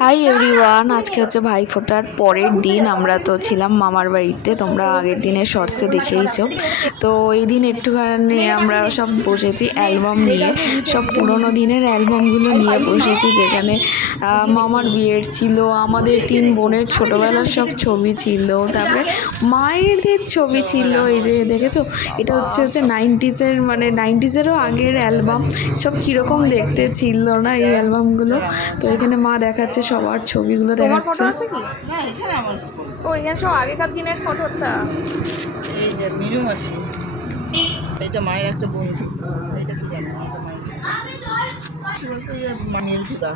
Hi everyone, আজকে হচ্ছে ভাইফোঁটার পরের দিন। আমরা তো ছিলাম মামার বাড়িতে, তোমরা আগের দিনের শর্টসে দেখেইছো। তো এই দিন একটুখানি আমরা সব বসেছি অ্যালবাম নিয়ে, সব পুরোনো দিনের অ্যালবামগুলো নিয়ে বসেছি, যেখানে মামার বিয়ের ছিল, আমাদের 3 বোনের ছোটোবেলার সব ছবি ছিল, তারপরে মায়েদের ছবি ছিল। এই যে দেখেছো, এটা হচ্ছে 90s-এর, মানে 90s-এরও আগের অ্যালবাম। সব কীরকম দেখতে ছিল না এই অ্যালবামগুলো। তো এখানে মা দেখাচ্ছে সবার ছবিগুলো দেখাচ্ছে। আছে কি? হ্যাঁ, এখানে আমার ও এখানে সব আগেকার দিনের ফটোটা। এই যে মিরু মাসি, এটা মায়ের একটা বন্ধু। এটা কি জানো? এটা মায়ের দিদা।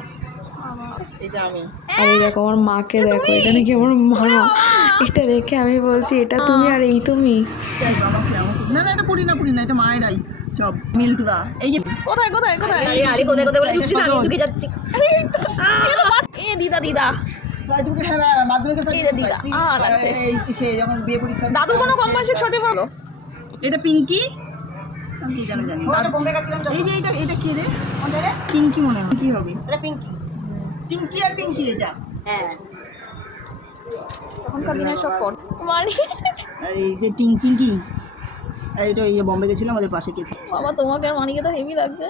এটা আমি। আর এই দেখো আমার মাকে দেখো, এটা নাকি আমার মা। এটা দেখে আমি বলছি এটা তুমি, আর এই তুমি। না না, এটা পুরি না, এটা মায়েরাই সব মিল্টুদা। এই যে কোথায় কোথায় কোথায় আরে কোথায় কোথায় বলে ঢুকছিস, আমি ঢুকে যাচ্ছি। আরে এই দিদা দিদা সার্টিফিকেট হবে মাধ্যমিকের সার্টিফিকেট দিদা। আচ্ছা, এই কিসে যখন বিয়ে পরীক্ষা দাদু কোনো কম বয়সে ছোট বলো। এটা পিঙ্কি, আমি কি জানি ওটা বোম্বে গেছিলাম। এই যে এটা কি রে? কোনটা রে? টিঙ্কি মনে হয়। কি হবে এটা? পিঙ্কি, টিঙ্কি আর পিঙ্কি। এটা হ্যাঁ তখনকার দিনের সব ফটো মানে। আর এই যে পিঙ্কি, আর এটা এই বোম্বে গেছিলাম আমাদের পাশে। কে বাবা, তোমাকে আর মানিকে তো হেভি লাগছে।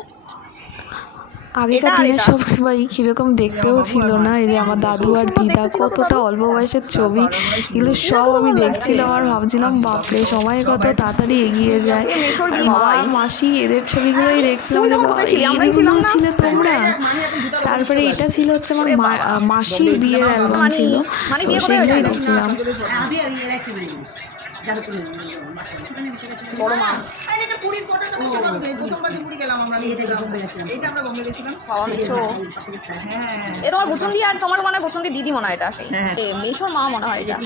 আগেকার দিনের সবাই কীরকম দেখতেও ছিল না। এই যে আমার দাদু আর দিদা, কতটা অল্প বয়সের ছবি, এগুলো সব আমি দেখছিলাম আর ভাবছিলাম বাপরে সময় কত তাড়াতাড়ি এগিয়ে যায়। আর মা মাসি এদের ছবিগুলোই দেখছিলাম যে এইগুলো ছিল তোমরা। তারপরে এটা ছিল হচ্ছে আমার মাসির বিয়ের অ্যালবাম ছিল, তো সেইগুলোই দেখছিলাম। বড় মা প্রথমবার পুরী গেলাম আমরা। এই যে আমরা বোম্বে গেছিলাম। হ্যাঁ, এ তোমার বুচুন্দি, আর তোমার মনে হয় বুচুন্দি দিদি মনে হয় এটা। সেই মেশোর মা মনে হয় এটা।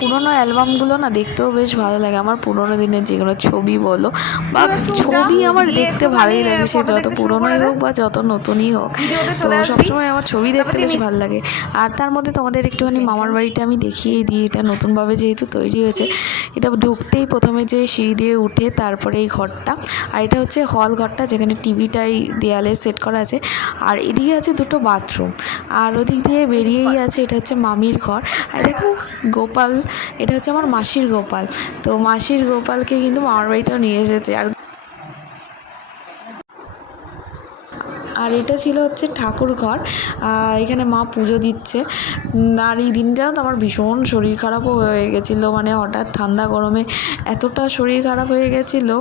পুরোনো অ্যালবামগুলো না দেখতেও বেশ ভালো লাগে আমার। পুরোনো দিনের যেগুলো ছবি বলো বা ছবি আমার দেখতে ভালোই লাগে, সে যত পুরোনোই হোক বা যত নতুনই হোক। তো সবসময় আমার ছবি দেখতে বেশ ভালো লাগে। আর তার মধ্যে তোমাদের একটুখানি মামার বাড়িটা আমি দেখিয়েই দিই। এটা নতুনভাবে যেহেতু তৈরি হয়েছে, এটা ঢুকতেই প্রথমে যে সিঁড়ি দিয়ে উঠে তারপরে এই ঘরটা, আর এটা হচ্ছে হল ঘরটা, যেখানে টিভিটাই দেয়ালে সেট করা আছে। আর এদিকে আছে দুটো বাথরুম, আর ওদিক দিয়ে বেরিয়েই আছে এটা হচ্ছে মামির ঘর। আর দেখো গোপাল, এটা হচ্ছে আমার মাসির গোপাল। তো মাসির গোপালকে কিন্তু মামার বাড়িতেও নিয়ে এসেছে। আর এটা ছিল হচ্ছে ঠাকুর ঘর, এখানে মা পুজো দিচ্ছে। আর এই দিনটা তো আমার ভীষণ শরীর খারাপও হয়ে গেছিলো, মানে হঠাৎ ঠান্ডা গরমে এতটা শরীর খারাপ হয়ে গেছিলো।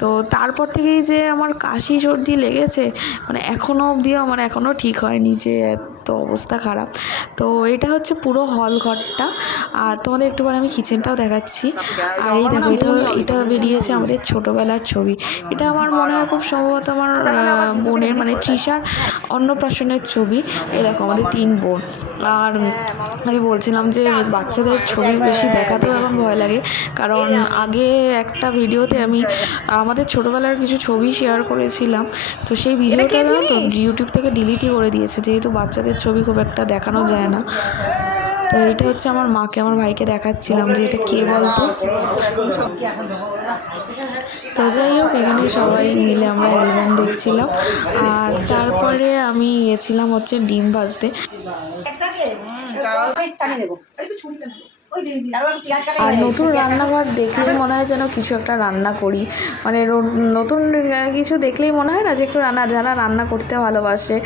তো তারপর থেকেই যে আমার কাশি সর্দি লেগেছে, মানে এখনও অবধিও আমার এখনও ঠিক হয়নি, যে এত অবস্থা খারাপ। তো এটা হচ্ছে পুরো হল ঘরটা। আর তোমাদের একটু পরে আমি কিচেনটাও দেখাচ্ছি। আর এই দেখো, এটা বেরিয়েছে আমাদের ছোটোবেলার ছবি। এটা আমার মনে হয় খুব সম্ভবত আমার বোনের, মানে তৃষার অন্নপ্রাশনের ছবি। এই দেখো আমাদের 3 বোন। আর আমি বলছিলাম যে বাচ্চাদের ছবি বেশি দেখাতেও এখন ভয় লাগে, কারণ আগে একটা ভিডিওতে আমি আমাদের ছোটোবেলার কিছু ছবি শেয়ার করেছিলাম। তো সেই ভিডিওটা তো ইউটিউব থেকে ডিলিটই করে দিয়েছে, যেহেতু বাচ্চাদের ছবি খুব একটা দেখানো যায় না। তো এটা হচ্ছে আমার মাকে, আমার ভাইকে দেখাচ্ছিলাম যে এটা কে বলতো। তো যাই হোক, এখানে সবাই মিলে আমরা অ্যালবাম দেখছিলাম। আর তারপরে আমি গেছিলাম হচ্ছে ডিম ভাজতে। আর নতুন রান্নাঘর দেখলেই মনে হয় যেন কিছু একটা রান্না করি, মানে নতুন কিছু দেখলেই মনে হয় না যে একটু যারা রান্না করতে ভালোবাসে,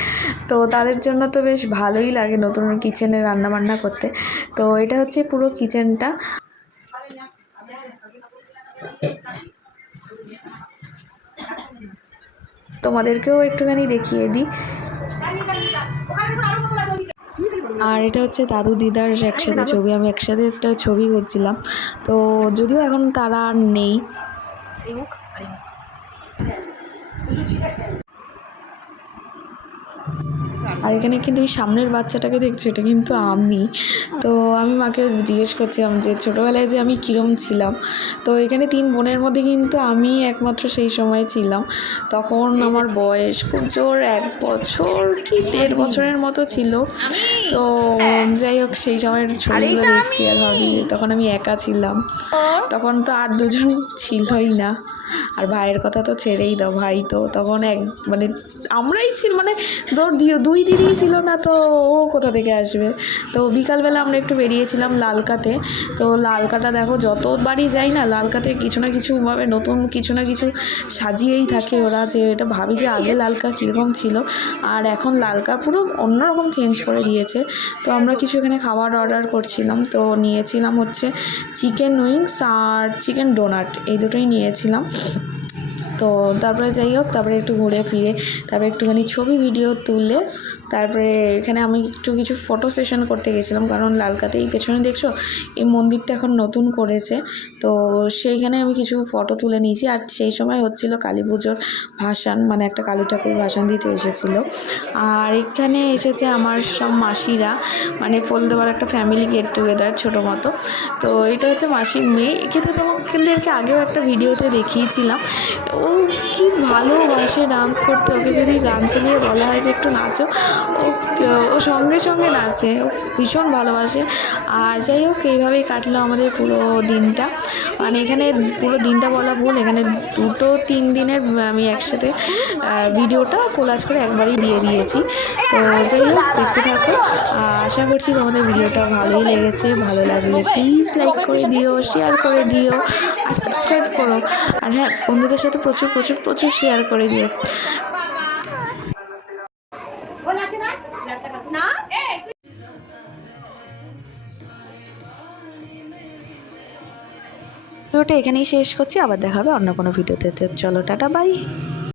তো তাদের জন্য তো বেশ ভালোই লাগে নতুন কিচেনে রান্না বান্না করতে। তো এটা হচ্ছে পুরো কিচেনটা। তোমাদেরকেও একটুখানি দেখিয়ে দিই। আর এটা হচ্ছে দাদু দিদার একসাথে ছবি, আমি একসাথে একটা ছবি করছিলাম। তো যদিও এখন তারা আর নেই। আর এখানে কিন্তু এই সামনের বাচ্চাটাকে দেখছো, এটা কিন্তু আমি। তো আমি মাকে জিজ্ঞেস করছিলাম যে ছোটোবেলায় যে আমি কীরম ছিলাম। তো এখানে 3 বোনের মধ্যে কিন্তু আমি একমাত্র সেই সময় ছিলাম। তখন আমার বয়স খুব জোর 1 বছর কি 1.5 বছরের মতো ছিল। তো যাই হোক সেই সময়ের ছবিগুলো দেখছি আর ভাবছি যে তখন আমি একা ছিলাম। তখন তো আর 2 জন ছিলই না। আর ভাইয়ের কথা তো ছেড়েই দাও, ভাই তো তখন মানে আমরাই ছিল, মানে তোর 2 দিদি ছিল না, তো ও কোথা থেকে আসবে। তো বিকালবেলা আমরা একটু বেরিয়েছিলাম লালকাতে। তো লালকাটা দেখো যতবারই যাই না, লালকাতে কিছু না কিছুভাবে নতুন কিছু না কিছু সাজিয়েই থাকে ওরা, যে এটা ভাবি যে আগে লালকা কীরকম ছিল আর এখন লালকা পুরো অন্যরকম চেঞ্জ করে দিয়েছে। তো আমরা কিছু এখানে খাবার অর্ডার করছিলাম, তো নিয়েছিলাম হচ্ছে চিকেন উইংস আর চিকেন ডোনাট, এই দুটোই নিয়েছিলাম। তো তারপরে যাই হোক, তারপরে একটু ঘুরে ফিরে তারপরে একটুখানি ছবি ভিডিও তুলে তারপরে এখানে আমি একটু কিছু ফটো সেশন করতে গেছিলাম, কারণ লালকাতেই পেছনে দেখছো এই মন্দিরটা এখন নতুন করেছে। তো সেইখানে আমি কিছু ফটো তুলে নিয়েছি। আর সেই সময় হচ্ছিল কালী পুজোর ভাসান, মানে একটা কালী ঠাকুর ভাসান দিতে এসেছিল। আর এখানে এসেছে আমার সব মাসিরা, মানে ফলদেবার একটা ফ্যামিলি গেট টুগেদার ছোটো মতো। তো এটা হচ্ছে মাসির মেয়ে, এক্ষেত্রে তোমাদেরকে আগেও একটা ভিডিওতে দেখিয়েছিলাম। ও কি ভালোবাসে ডান্স করতে, ওকে যদি গান চালিয়ে বলা হয় যে একটু নাচো, ও সঙ্গে সঙ্গে নাচে, ও ভীষণ ভালোবাসে। আর যাই হোক এইভাবেই কাটলো আমাদের পুরো দিনটা, মানে এখানে পুরো দিনটা বলা ভুল, এখানে 2-3 দিনের আমি একসাথে ভিডিওটা কোলাজ করে একবারই দিয়ে দিয়েছি। তো যাই হোক দেখতে থাকো, আশা করছি তোমাদের ভিডিওটা ভালোই লেগেছে। ভালো লাগলে প্লিজ লাইক করে দিও, শেয়ার করে দিও আর সাবস্ক্রাইব করো। আর হ্যাঁ, বন্ধুদের সাথে প্রচুর প্রচুর প্রচুর শেয়ার করে দিও। ভিডিওটা এখানেই শেষ করছি, আবার দেখা হবে অন্য কোনো ভিডিওতে। চলো টাটা, বাই।